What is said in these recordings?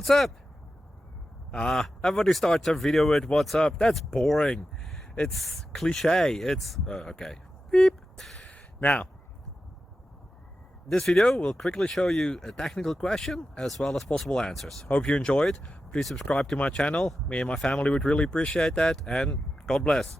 what's up? Everybody starts a video with what's up. That's boring. It's cliche. It's okay. Beep. Now, this video will quickly show you a technical question as well as possible answers. Hope you enjoyed. Please subscribe to my channel. Me and my family would really appreciate that, and God bless.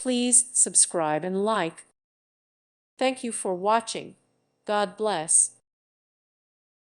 Please subscribe and like. Thank you for watching. God bless.